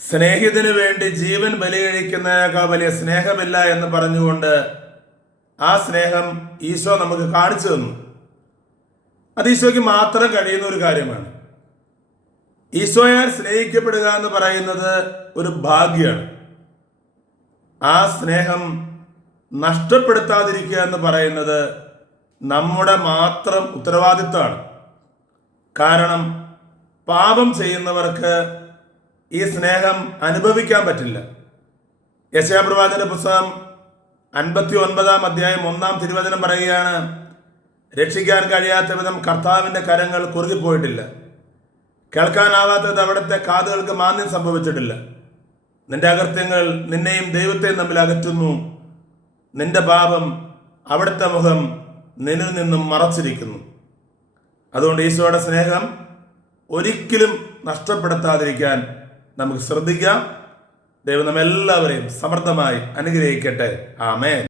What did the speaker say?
സ്നേഹിതന് വേണ്ടി ജീവൻ ബലി കഴിക്കുന്നതിനേക്കാൾ വലിയ സ്നേഹമില്ല എന്ന് പറഞ്ഞുകൊണ്ട് ആ സ്നേഹം ഈശോ നമുക്ക് കാണിച്ചു തന്നു. അത് ഈശോയ്ക്ക് മാത്രം കഴിയുന്ന ഒരു കാര്യമാണ്. ഈശോയാൽ സ്നേഹിക്കപ്പെടുക എന്ന് പറയുന്നത് ഒരു ഭാഗ്യമാണ്. ആ സ്നേഹം നഷ്ടപ്പെടുത്താതിരിക്കുക എന്ന് പറയുന്നത് നമ്മുടെ മാത്രം ഉത്തരവാദിത്തമാണ്. കാരണം പാപം ചെയ്യുന്നവർക്ക് ഈ സ്നേഹം അനുഭവിക്കാൻ പറ്റില്ല. യെശയ്യാ പ്രവാചകന്റെ പുസ്തകം 59-ാം അധ്യായം 1-ാം തിരുവചനം പറയുകയാണ്, രക്ഷിക്കാൻ കഴിയാത്ത വിധം കർത്താവിൻ്റെ കരങ്ങൾ കുറുകിപ്പോയിട്ടില്ല, കേൾക്കാനാവാത്തത് അവിടുത്തെ കാതുകൾക്ക് മാന്യം സംഭവിച്ചിട്ടില്ല. നിന്റെ അകൃത്യങ്ങൾ നിന്നെയും ദൈവത്തെയും തമ്മിൽ അകറ്റുന്നു, നിന്റെ പാപം അവിടുത്തെ മുഖം നിന്നിൽ നിന്നും മറച്ചിരിക്കുന്നു. അതുകൊണ്ട് ഈശോയുടെ സ്നേഹം ഒരിക്കലും നഷ്ടപ്പെടുത്താതിരിക്കാൻ നമുക്ക് ശ്രദ്ധിക്കാം. ദൈവം നമ്മെല്ലാവരെയും സമൃദ്ധമായി അനുഗ്രഹിക്കട്ടെ. ആമേൻ.